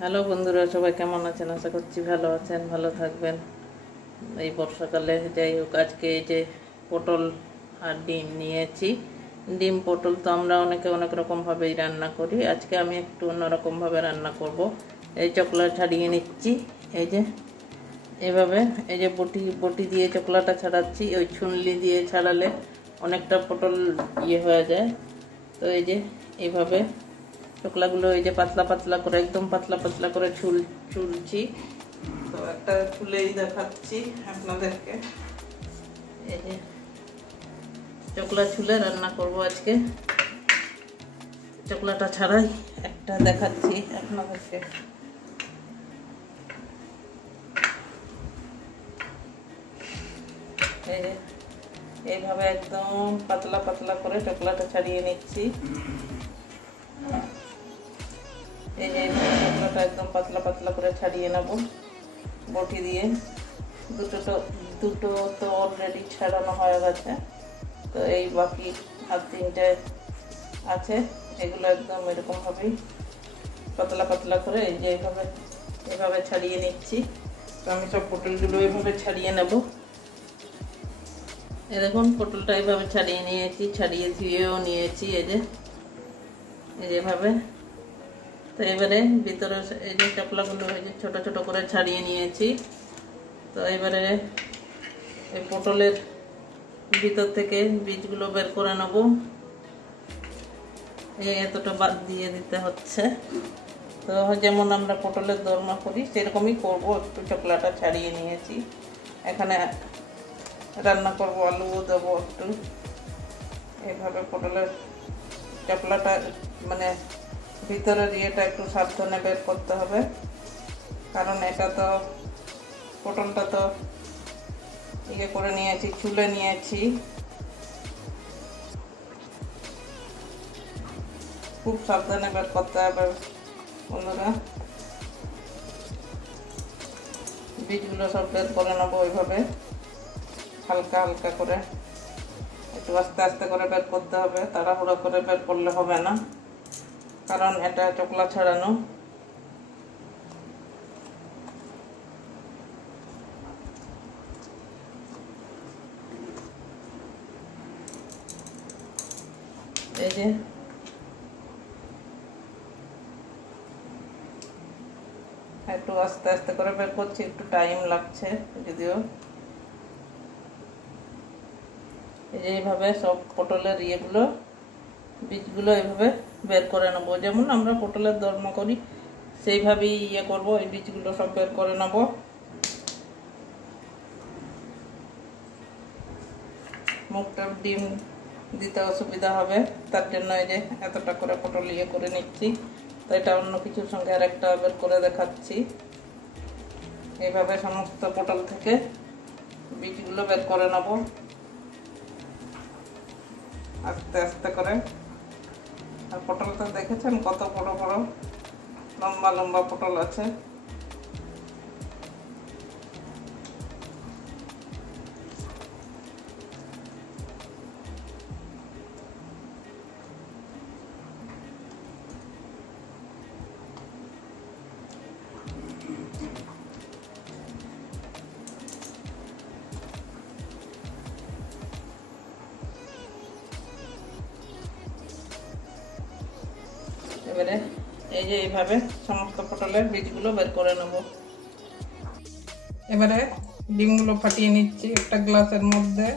Hello বন্ধুরা, সবাই কেমন আছেন? আশা করছি ভালো আছেন, ভালো থাকবেন। এই বর্ষাকালে যাই হোক, আজকে এই যে পটল আর ডিম নিয়েছি। ডিম পটল তো আমরা অনেকে অনেক রকমভাবেই রান্না করি, আজকে আমি একটু অন্যরকমভাবে রান্না করব। এই চকলা ছাড়িয়ে নিচ্ছি, এই যে এভাবে, এই যে বটি বটি দিয়ে চকলাটা ছাড়াচ্ছি। ওই ছুনলি দিয়ে ছাড়ালে অনেকটা পটল হয়ে যায়। তো এই যে এইভাবে চকলাগুলো এই যে পাতলা পাতলা করে, একদম পাতলা পাতলা করে ছুলছি। তো একটা ছুলেই দেখাচ্ছি আপনাদেরকে। এই যে চকলা ছুলে রান্না করব আজকে। চকলাটা ছাড়াই একটা দেখাচ্ছি আপনাদেরকে। এই যে এইভাবে একদম পাতলা পাতলা করে চকলাটা ছাড়িয়ে নিচ্ছি। এই যে চকলাটা একদম পাতলা পাতলা করে ছাড়িয়ে নেব বটি দিয়ে। দুটো তো অলরেডি ছাড়ানো হয়ে গেছে, তো এই বাকি আর তিনটে আছে। এগুলো একদম এরকমভাবেই পাতলা পাতলা করে এই যে এভাবে ছাড়িয়ে নিচ্ছি। তো আমি সব পটলগুলো এভাবে ছাড়িয়ে নেব। এই দেখুন, পটলটা এইভাবে ছাড়িয়ে নিয়েছি, ছাড়িয়ে ধুয়েও নিয়েছি। এই যে এভাবে। তো এবারে ভিতরে এই যে চকলাগুলো এই যে ছোট ছোট করে ছাড়িয়ে নিয়েছি। তো এবারে এই পটলের ভিতর থেকে বীজগুলো বের করে নেব। এতটা বাদ দিয়ে দিতে হচ্ছে। তো যেমন আমরা পটলের দোরমা করি সেরকমই করব। একটু চকলাটা ছাড়িয়ে নিয়েছি। এখানে রান্না করব, আলুও দেবো একটু। এইভাবে পটলের চকলাটা মানে ভিতরের ইয়েটা একটু সাবধানে বের করতে হবে, কারণ এটা তো পটলটা তো করে নিয়েছি, ছুলে নিয়েছি। খুব সাবধানে বের করতে হবে বন্ধুরা। বীজগুলো সব বের করে নেবো ওইভাবে হালকা হালকা করে, একটু আস্তে আস্তে করে বের করতে হবে। তাড়াহুড়ো করে বের করলে হবে না, কারণ এটা চকলা ছাড়ানো। এই যে একটু আস্তে আস্তে করে বের করছি, একটু টাইম লাগছে যদিও। এই যে এইভাবে সব পটলের বীজগুলো এইভাবে বের করে নেবো। যেমন আমরা পটলের দোরমা করি সেইভাবেই করব। এই বীজগুলো সব বের করে নেব। মুখটা ডিম দিতে অসুবিধা হবে, তার জন্য এই যে এতটা করে পটল করে নিচ্ছি। তো এটা অন্য কিছুর সঙ্গে আর একটা বের করে দেখাচ্ছি। এইভাবে সমস্ত পটল থেকে বীজগুলো বের করে নেব আস্তে আস্তে করে। আর পটলটা দেখেছেন কত বড় বড় লম্বা লম্বা পটল আছে। এবারে এই যে এইভাবে সমস্ত পটলের বীজগুলো বের করে নেব। এবারে ডিমগুলো ফাটিয়ে নিচ্ছি একটা গ্লাসের মধ্যে।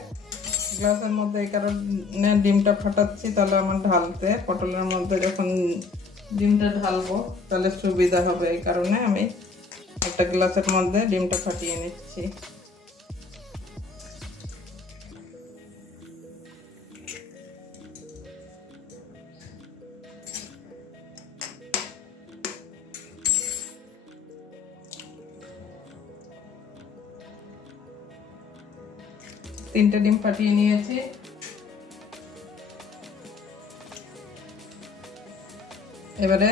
এই কারণে ডিমটা ফাটাচ্ছি, তাহলে আমার ঢালতে পটলের মধ্যে যখন ডিমটা ঢালবো তাহলে সুবিধা হবে। এই কারণে আমি একটা গ্লাসের মধ্যে ডিমটা ফাটিয়ে নিচ্ছি। তিনটে ডিম ফাটিয়ে নিয়েছি। এবারে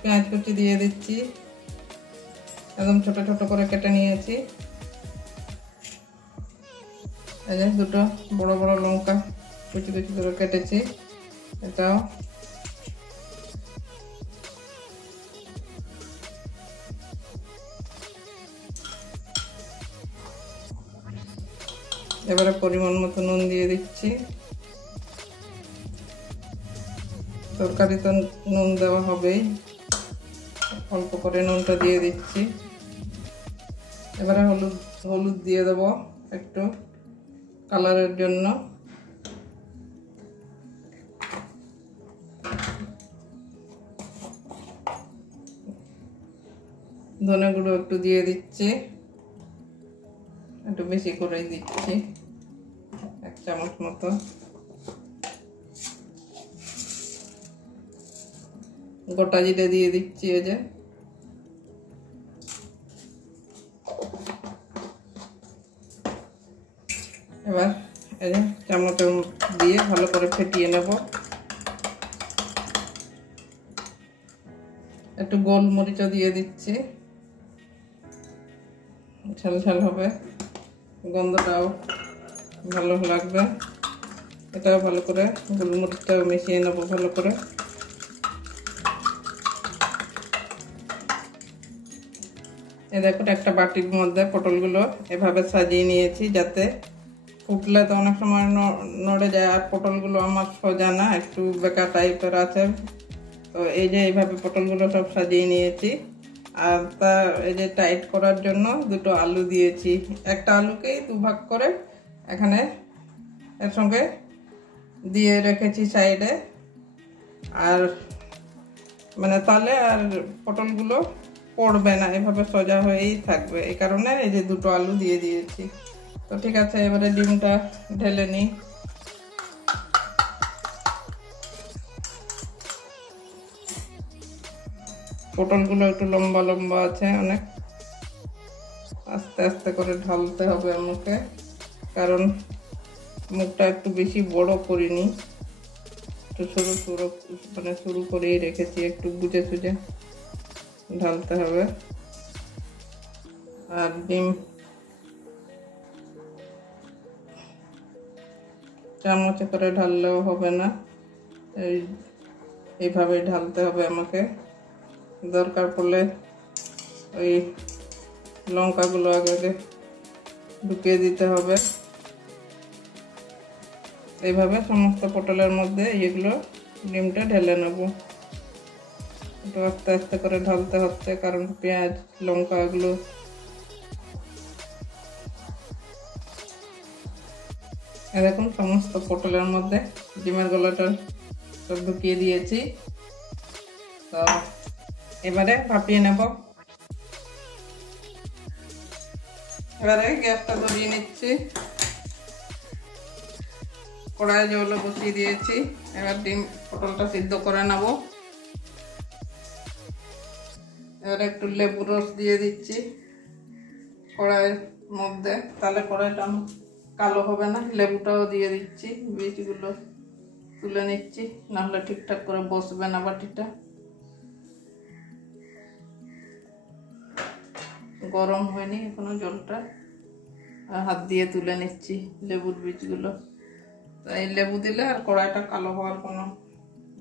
পেঁয়াজ কুচি দিয়ে দিচ্ছি, একদম ছোট ছোট করে কেটে নিয়েছি। এই যে দুটো বড় বড় লঙ্কা কুচি কুচি করে কেটেছি, এটাও এবারে পরিমাণ মতো নুন দিয়ে দিচ্ছি। তরকারি তো নুন দেওয়া হবেই, অল্প করে নুনটা দিয়ে দিচ্ছি। এবারে হলুদ দিয়ে দেব একটু কালারের জন্য। ধনে গুঁড়ো একটু দিয়ে দিচ্ছি, একটু বেশি করেই দিচ্ছি, 1 চামচ মতো। গোটা জিরে দিয়ে দিচ্ছি এই যে। এবার এই যে চামচ দিয়ে ভালো করে ফেটিয়ে নেব। একটু গোলমরিচও দিয়ে দিচ্ছি, ঝাল ঝাল হবে, গন্ধটাও ভালো লাগবে। এটাও ভালো করে গোলমরিচটাও মিশিয়ে নেব ভালো করে। এই দেখুন একটা বাটির মধ্যে পটলগুলো এভাবে সাজিয়ে নিয়েছি, যাতে ফুটলে তো অনেক সময় নড়ে যায়। আর পটলগুলো আমার সোজা না, একটু বেঁকা টাইপের আছে। তো এই যে এইভাবে পটলগুলো সব সাজিয়ে নিয়েছি। আর তার এই যে টাইট করার জন্য 2টো আলু দিয়েছি। একটা আলুকেই 2 ভাগ করে এখানে এর সঙ্গে দিয়ে রেখেছি সাইডে। আর মানে তাহলে আর পটলগুলো পড়বে না, এভাবে সোজা হয়েই থাকবে। এই কারণে এই যে 2টো আলু দিয়ে দিয়েছি। তো ঠিক আছে, এবারে ডিমটা ঢেলে নিই। পটলগুলো একটু লম্বা লম্বা আছে অনেক, আস্তে আস্তে করে ঢালতে হবে আমাকে, কারণ মুখটা একটু বেশি বড় করিনি, একটু সরু সরু মানে শুরু করেই রেখেছি। একটু বুঝে সুঝে ঢালতে হবে। আর ডিম চামচে করে ঢাললেও হবে না, এইভাবেই ঢালতে হবে আমাকে। দরকার পড়লে ওই লঙ্কাগুলো আগে ঢুকিয়ে দিতে হবে। এইভাবে সমস্ত পটলের মধ্যে এগুলো ডিমটা ঢেলে নেব। একটু আস্তে আস্তে করে ঢালতে হচ্ছে, কারণ পেঁয়াজ লঙ্কা এগুলো এরকম সমস্ত পটলের মধ্যে ডিমের গোলাটা সব ঢুকিয়ে দিয়েছি। তো এবারে ভাপিয়ে নেব। এবারে গ্যাসটা ধরিয়ে নিচ্ছি, কড়াই জল বসিয়ে দিয়েছি। এবার ডিম পটলটা সিদ্ধ করে নেব। এবার একটু লেবু রস দিয়ে দিচ্ছি কড়াইয়ের মধ্যে, তাহলে কড়াইটা কালো হবে না। লেবুটাও দিয়ে দিচ্ছি, বীজগুলো তুলে নিচ্ছি, নাহলে ঠিকঠাক করে বসবে না বাটিটা। গরম হয়নি এখনো জলটা, হাত দিয়ে তুলে নিচ্ছি লেবুর বীজগুলো। তাই লেবু দিলে আর কড়াইটা কালো হওয়ার কোনো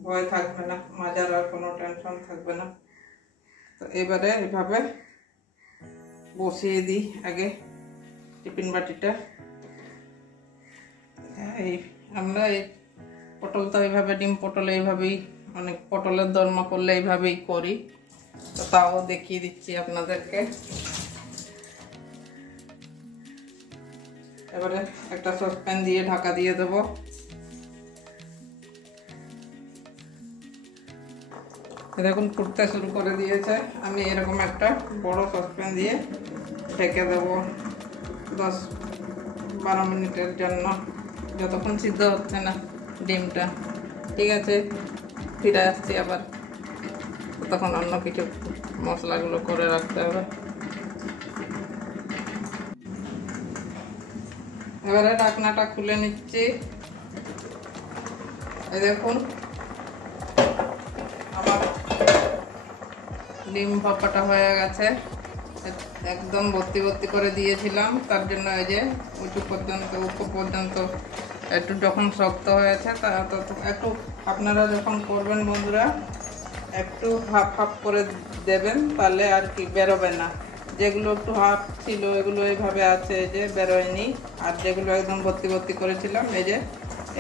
ভয় থাকবে না, মাজার আর কোনো টেনশন থাকবে না। তো এবারে এভাবে বসিয়ে দিই আগে টিফিন বাটিটা। এই আমরা এই পটল তো এইভাবে, ডিম পটল এইভাবেই, অনেক পটলের দরমা করলে এইভাবেই করি। তো তাও দেখিয়ে দিচ্ছি আপনাদেরকে। এবারে একটা সসপ্যান দিয়ে ঢাকা দিয়ে দেব। দেখুন ফুটতে শুরু করে দিয়েছে। আমি এরকম একটা বড় সসপ্যান দিয়ে ঢেকে দেব 10-12 মিনিটের জন্য, যতক্ষণ সিদ্ধ হচ্ছে না ডিমটা। ঠিক আছে, ফিরে আসছি আবার। তখন অন্য কিছু মশলাগুলো করে রাখতে হবে। এবারে ঢাকনাটা খুলে নিচ্ছি। এই দেখুন আমার ডিম ভাপাটা হয়ে গেছে। একদম ভর্তি ভর্তি করে দিয়েছিলাম, তার জন্য এই যে উঁচু পর্যন্ত উপর পর্যন্ত একটু যখন শক্ত হয়েছে, তা একটু আপনারা যখন করবেন বন্ধুরা একটু হাফ হাফ করে দেবেন, তাহলে আর কি বেরোবে না। যেগুলো একটু হাফ ছিল এগুলো এইভাবে আছে, এই যে বেরোয়নি। আর যেগুলো একদম ভর্তি ভর্তি করেছিলাম এই যে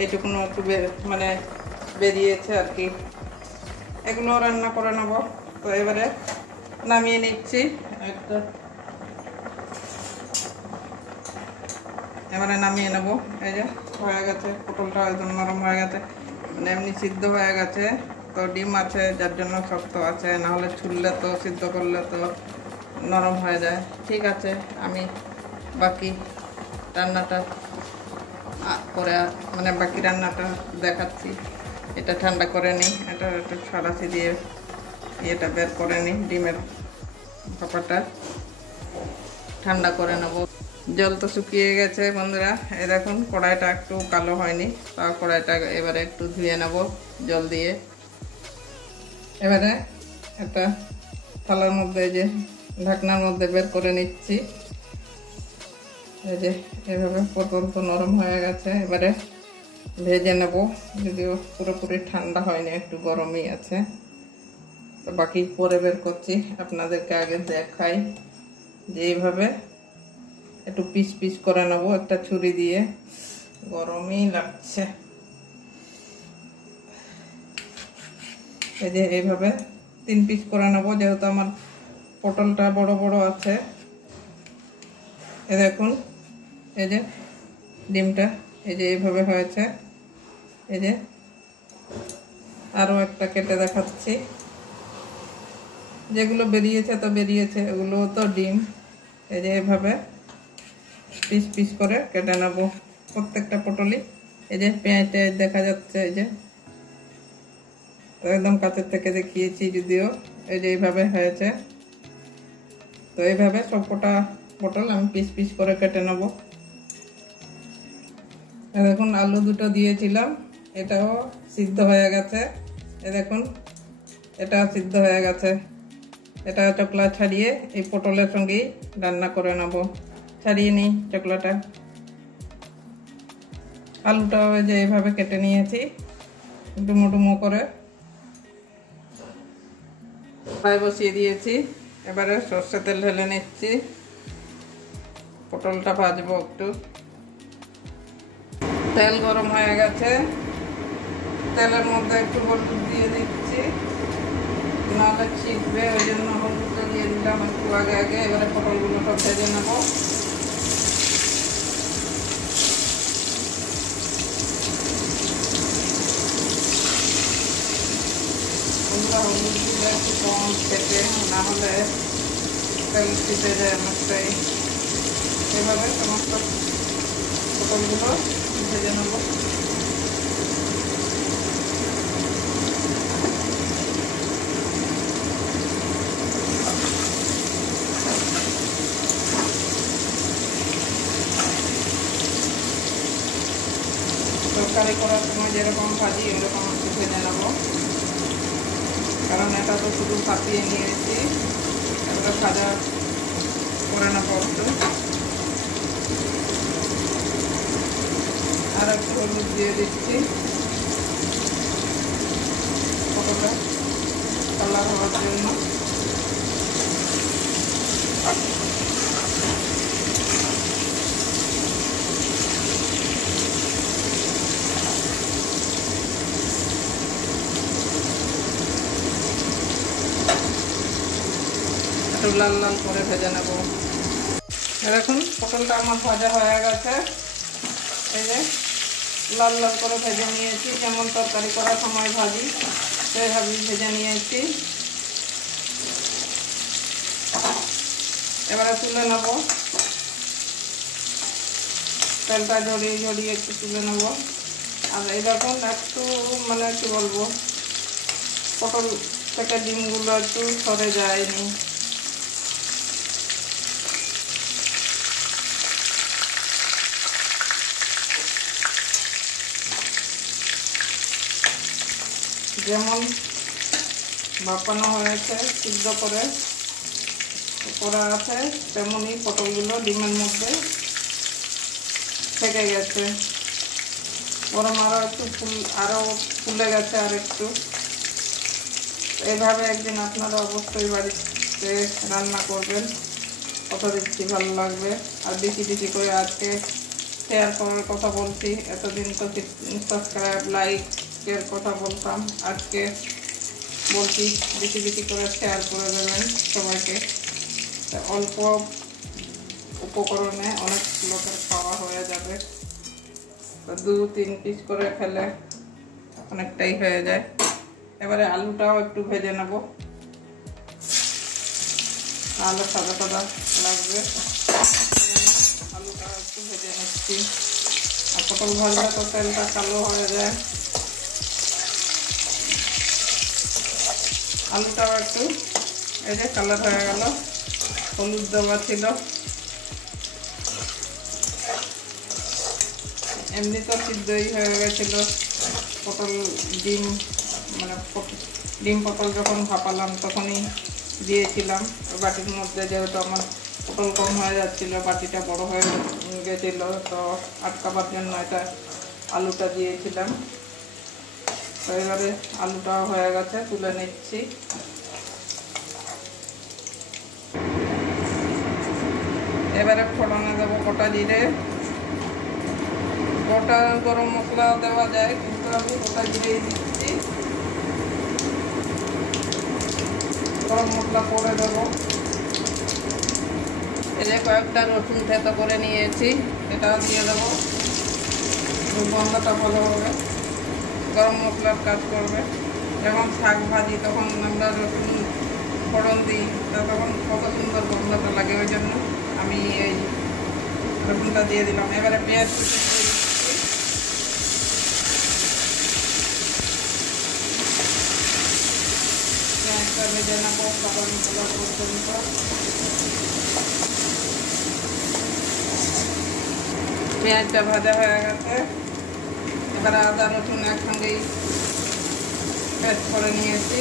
এইটুকুনো একটু মানে বেরিয়েছে আর কি। এগুলো রান্না করে নেব। তো এবারে নামিয়ে নিচ্ছি একটা, এবারে নামিয়ে নেব। এই যে হয়ে গেছে, পটলটা একদম নরম হয়ে গেছে, মানে এমনি সিদ্ধ হয়ে গেছে। তো ডিম আছে যার জন্য শক্ত আছে, নাহলে ছুললে তো সিদ্ধ করলে তো নরম হয়ে যায়। ঠিক আছে, আমি বাকি রান্নাটা করে মানে বাকি রান্নাটা দেখাচ্ছি। এটা ঠান্ডা করে নিই, এটা একটু সারাশি দিয়ে এটা বের করে নিই, ডিমের ভাপাটা ঠান্ডা করে নেব। জল তো শুকিয়ে গেছে বন্ধুরা, এই দেখুন কড়াইটা একটু কালো হয়নি, তাও কড়াইটা এবারে একটু ধুয়ে নেব জল দিয়ে। এবারে একটা থালার মধ্যে এই যে ঢাকনার মধ্যে বের করে নিচ্ছি। এই যে এভাবে পটল তো নরম হয়ে গেছে, এবারে ভেজে নেব। যদিও পুরোপুরি ঠান্ডা হয়নি, একটু গরমই আছে। তো বাকি পরে বের করছি, আপনাদেরকে আগে দেখাই যে এইভাবে একটু পিস পিস করে নেব একটা ছুরি দিয়ে। গরমই লাগছে। এই যে এইভাবে 3 পিস করে নেব, যেহেতু আমার পটলটা বড় বড় আছে। এই দেখুন এই যে ডিমটা এই যে এইভাবে হয়েছে। এই যে আরো একটা কেটে দেখাচ্ছি। যেগুলো বেরিয়েছে তো বেরিয়েছে, এগুলো তো ডিম। এই যে এইভাবে পিস পিস করে কেটে নেব প্রত্যেকটা পটলই। এই যে পেঁয়াজটা দেখা যাচ্ছে, এই যে একদম কাছের থেকে দেখিয়েছি যদিও। এই যে এইভাবে হয়েছে। তো এইভাবে সবকটা পটল আমি পিস পিস করে কেটে নেব। দেখুন আলু দুটো দিয়েছিলাম, এটাও সিদ্ধ হয়ে গেছে। এই দেখুন এটাও সিদ্ধ হয়ে গেছে। এটা চকলা ছাড়িয়ে এই পটলের সঙ্গেই রান্না করে নেব। ছাড়িয়ে নিই চকলাটা। আলুটাও যে এইভাবে কেটে নিয়েছি ডুমো ডুমো করে। ফ্রাই বসিয়ে দিয়েছি, এবারে সর্ষে তেল ঢেলে নিচ্ছি। পটলটা ভাজবো একটু। তেল গরম হয়ে গেছে, তেলের মধ্যে একটু হলুদ দিয়ে দিচ্ছি, নাহলে ছিটবে, ওই জন্য হলুদটা দিয়ে দিলাম একটু আগে আগে। এবারে পটলগুলো সব ভেজে নেব। হলুদ দিলে একটু কম খেতে, না হলে তেল ছিটে যায় অনেকটাই। এভাবে সমস্ত পটলগুলো ভেজে নেব। তরকারি করার সময় যেরকম ভাজি ওরকম একটু ভেজে নেব, কারণ এটা তো শুধু ফাটিয়ে নিয়েছি। এবার ভাজা করে নেব একটু। আর একটু হলুদ দিয়ে দিচ্ছি পটলটা কালার হওয়ার জন্য। একটু লাল লাল করে ভেজে নেব। দেখুন পটলটা আমার ভাজা হয়ে গেছে। এই যে লাল লাল করে ভেজে নিয়েছি, যেমন তরকারি করার সময় ভাজি সেইভাবে ভেজে নিয়েছি। এবারে তুলে নেব, তেলটা ঝরিয়ে ঝরিয়ে একটু তুলে নেব। আর এই দেখুন একটু মানে কি বলবো, পটল থেকে ডিমগুলো একটু সরে যায়নি। যেমন ভাপানো হয়েছে সিদ্ধ করে করা আছে, তেমনই পটলগুলো ডিমের মধ্যে থেকে গেছে। বরং আরও ফুলে গেছে আর একটু। এইভাবে একদিন আপনারা অবশ্যই বাড়িতে রান্না করবেন, কথা দিচ্ছি ভালো লাগবে। আর বেশি বেশি করে আজকে শেয়ার করার কথা বলছি। এতদিন তো সাবস্ক্রাইব লাইকের কথা বলতাম, আজকে বলছি বেশি বেশি করে শেয়ার করে দেবেন সবাইকে। অল্প উপকরণে অনেক লোকের খাওয়া হয়ে যাবে। তো 2-3 পিস করে খেলে অনেকটাই হয়ে যায়। এবারে আলুটাও একটু ভেজে নেব, আলু সাদা সাদা লাগবে। আলুটা একটু ভেজে নিচ্ছি। আর পটল ভাজলে তো তেলটা কালো হয়ে যায়। আলুটাও একটু এই যে কালার হয়ে গেল। হলুদ দেওয়া ছিল, এমনি তো সিদ্ধই হয়ে গেছিল। পটল ডিম মানে ডিম পটল যখন ভাপালাম তখনই দিয়েছিলাম বাটির মধ্যে, যেহেতু আমার পটল কম হয়ে যাচ্ছিল, বাটিটা বড় হয়ে গেছিল, তো আটকাবার জন্য এটা আলুটা দিয়েছিলাম। তো এবারে আলুটাও হয়ে গেছে, তুলে নিচ্ছি। এবারে ফোড়নে দেবো গোটা জিরে। গোটা গরম মশলা দেওয়া যায়, কিন্তু আমি গোটা জিরেই দিচ্ছি। গরম মশলা পরে দেবো। এই যে কয়েকটা রসুন থেতো করে নিয়েছি, এটাও দিয়ে দেবো। গন্ধটা ভালো হবে, গরম মশলার কাজ করবে। যখন শাক ভাজি তখন আমরা রসুন ফোড়ন দিই, তখন কত সুন্দর গন্ধটা লাগে, ওই জন্য আমি এই রসুনটা দিয়ে দিলাম। এবারে পেঁয়াজ কুচি দিয়ে দিচ্ছি। পেঁয়াজটা ভেজে নেবো বাদামি কালার পর্যন্ত। পেঁয়াজটা ভাজা হয়ে গেছে। এবারে আদা রসুন একসঙ্গেই পেস্ট করে নিয়েছি,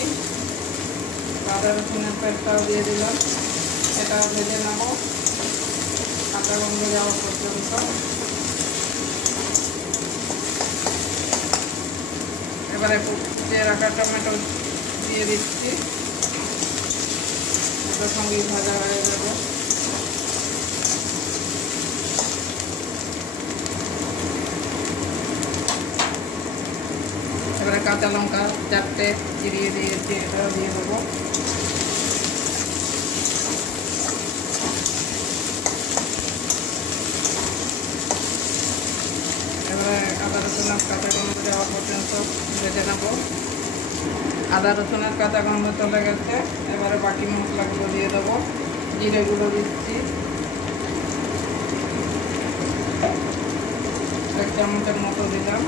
আদা রসুনের পেস্টটাও দিয়ে দিলাম। এটাও ভেজে নেব কাঁচা গন্ধ যাওয়া পর্যন্ত। এবারে কুচিয়ে রাখা টমেটো দিয়ে দিচ্ছি, এটার সঙ্গেই ভাজা হয়ে যাবে। এবারে কাঁচা লঙ্কা 4টে চিরিয়ে দিয়েছি, এটাও দিয়ে দেবো। এবারে আদা রসুনের কাঁচা গন্ধ যাওয়া পর্যন্ত ভেজে নেব। আদা রসুনের কাঁচা গন্ধ চলে গেছে। এবারে বাকি মশলাগুলো দিয়ে দেবো। জিরে গুঁড়ো দিচ্ছি 1 চামচের মতো দিলাম।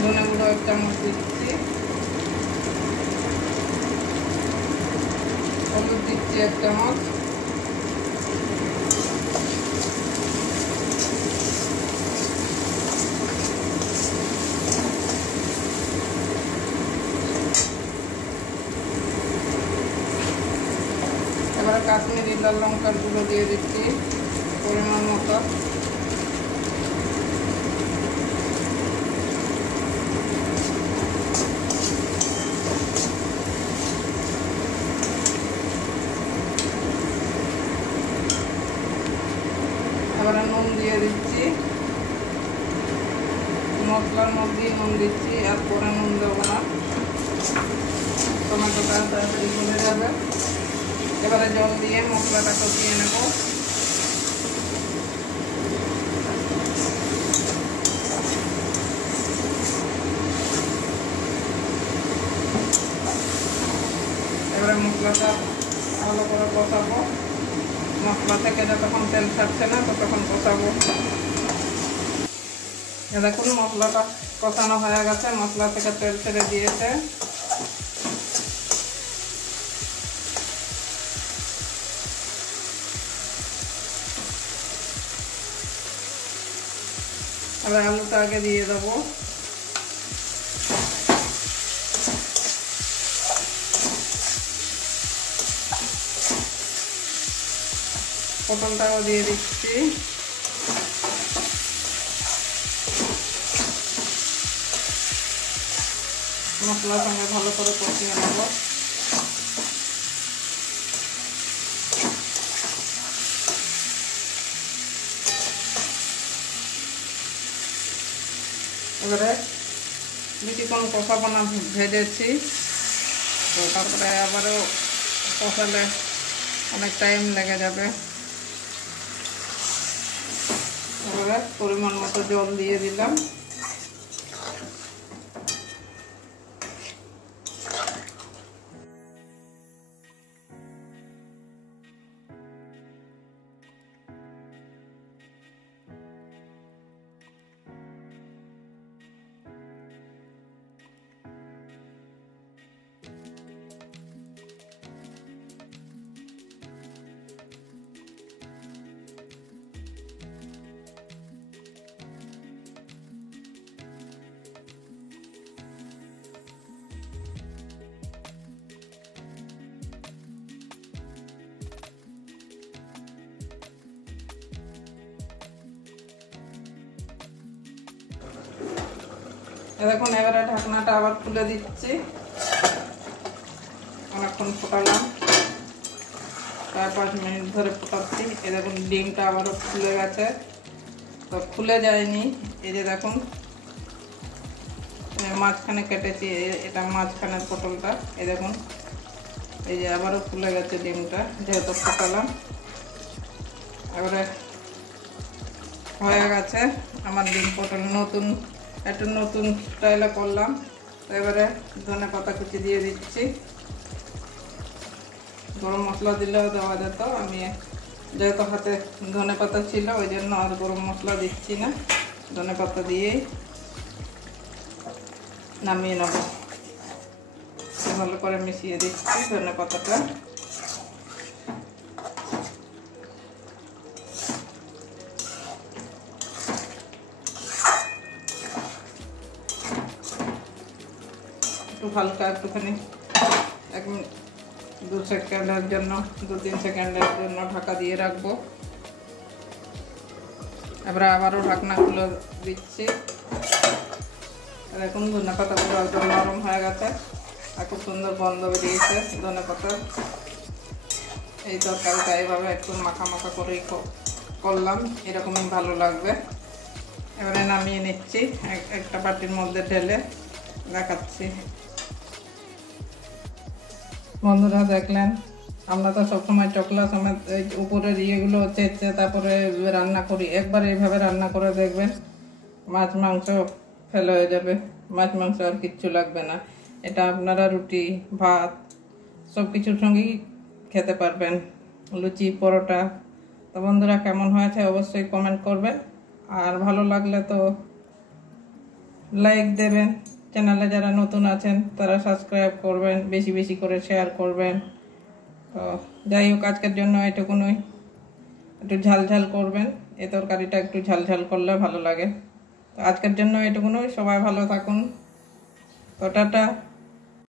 ধনে গুঁড়ো 1 চামচ দিচ্ছি। হলুদ দিচ্ছি 1 চামচ। এবারে কাশ্মীরি লাল লঙ্কার গুঁড়ো দিয়ে দিচ্ছি পরিমাণ মতো। এবারে নুন দিয়ে দিচ্ছি, মশলার মধ্যেই নুন দিচ্ছি, আর পরে নুন দেবো না, টমেটোটা তাড়াতাড়ি গলে যাবে। এবারে জল দিয়ে মশলাটা কষিয়ে নেব। এবারে মশলাটা ভালো করে কষাবো। মশলা থেকে যতক্ষণ তেল ছাড়ছে না ততক্ষণ কষাবো। দেখুন মশলাটা কষানো হয়ে গেছে, মশলা থেকে তেল ছেড়ে দিয়েছে। এবার আলুটা আগে দিয়ে দেবো। পটলটাও দিয়ে দিচ্ছি। মশলার সঙ্গে ভালো করে কষিয়ে নেব। এবারে কিছুক্ষণ কষাপনা ভেজেছি, তো তারপরে আবারও কষালে অনেক টাইম লেগে যাবে। এবারে পরিমাণ মতো জল দিয়ে দিলাম। দেখুন এবারে ঢাকনাটা আবার খুলে দিচ্ছি। অনেকক্ষণ ফোটালাম, 4-5 মিনিট ধরে ফোটাচ্ছি। এই দেখুন ডিমটা আবারও খুলে গেছে, তো খুলে যায়নি। এই যে দেখুন মাঝখানে কেটেছি, এটা মাঝখানের পটলটা। এই দেখুন এই যে আবারও খুলে গেছে ডিমটা, যেহেতু ফোটালাম। এবারে হয়ে গেছে আমার ডিম পটল, একটু নতুন স্টাইলে করলাম। তো এবারে ধনেপাতা কুচি দিয়ে দিচ্ছি। গরম মশলা দিলেও দেওয়া যেত, আমি যেহেতু হাতে ধনেপাতা ছিল ওই জন্য আর গরম মশলা দিচ্ছি না, ধনেপাতা দিয়েই নামিয়ে নেব। ভালো করে মিশিয়ে দিচ্ছি ধনেপাতাটা। একটু হালকা একটুখানি 2 সেকেন্ডের জন্য 2-3 সেকেন্ডের জন্য ঢাকা দিয়ে রাখবো। এবারে আবারও ঢাকনা খুলে দিচ্ছি। দেখুন ধনেপাতাগুলো একদম নরম হয়ে গেছে আর খুব সুন্দর গন্ধ বেরিয়েছে ধনেপাতা। এই তরকারিটা এইভাবে একটু মাখা মাখা করেই করলাম, এরকমই ভালো লাগবে। এবারে নামিয়ে নিচ্ছি, একটা বাটির মধ্যে ঢেলে দেখাচ্ছি। বন্ধুরা দেখলেন, আমরা তো সবসময় চকলা সমেত এই উপরের ইয়েগুলো চেঁচে তারপরে রান্না করি। একবার এইভাবে রান্না করে দেখবেন, মাছ মাংস ফেলে হয়ে যাবে, মাছ মাংস আর কিচ্ছু লাগবে না। এটা আপনারা রুটি ভাত সব কিছুর সঙ্গেই খেতে পারবেন, লুচি পরোটা। তো বন্ধুরা কেমন হয়েছে অবশ্যই কমেন্ট করবেন, আর ভালো লাগলে তো লাইক দেবেন। চ্যানেলে যারা নতুন আছেন তারা সাবস্ক্রাইব করবেন, বেশি বেশি করে শেয়ার করবেন। তো যাই হোক আজকের জন্য এটুকুনই, একটু ঝাল ঝাল করবেন, এই তরকারিটা একটু ঝাল ঝাল করলে ভালো লাগে। তো আজকের জন্য এটুকুনই, সবাই ভালো থাকুন। তো টাটা।